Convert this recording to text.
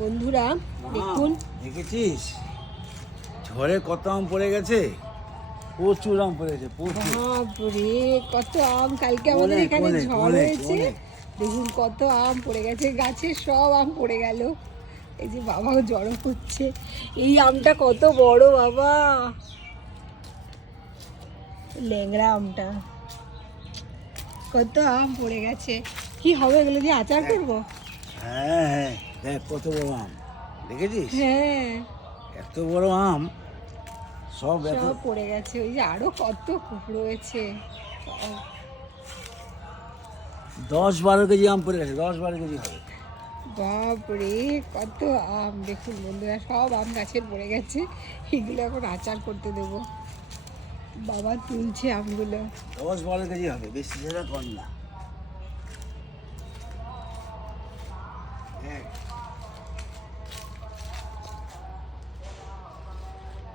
বন্ধুরা দেখুন, দেখেছিস ঝড়ে কত আম পড়ে গেছে, প্রচুর আম পড়ে গেছে, প্রচুর। বাপরে কত আম! কালকে আমাদের এখানে ঝড় হয়েছে, দেখুন কত আম পড়ে গেছে, গাছে সব আম পড়ে গেল। এই যে বাবাও জড়ো করছে, এই আমটা কত বড় বাবা, ল্যাংড়া আমটা, কত আম পড়ে গেছে। কি হবে এগুলো দিয়ে আচার করবো? হ্যাঁ হ্যাঁ, দেখ কত বড় আম, দেখেছিস? হ্যাঁ, এত বড় আম সব সব পড়ে গেছে। ওই যে আরো কত রয়েছে, 10-12 কেজি আম পড়ে গেছে, 10-12 কেজি হবে। বাপরে কত আম! দেখুন বন্ধুরা, সব আম গাছের পড়ে গেছে, এগুলো এখন আচার করতে দেবো। বাবা তুলছে আমগুলো। 10-12 কেজি হবে, বেশি সেটা কম না।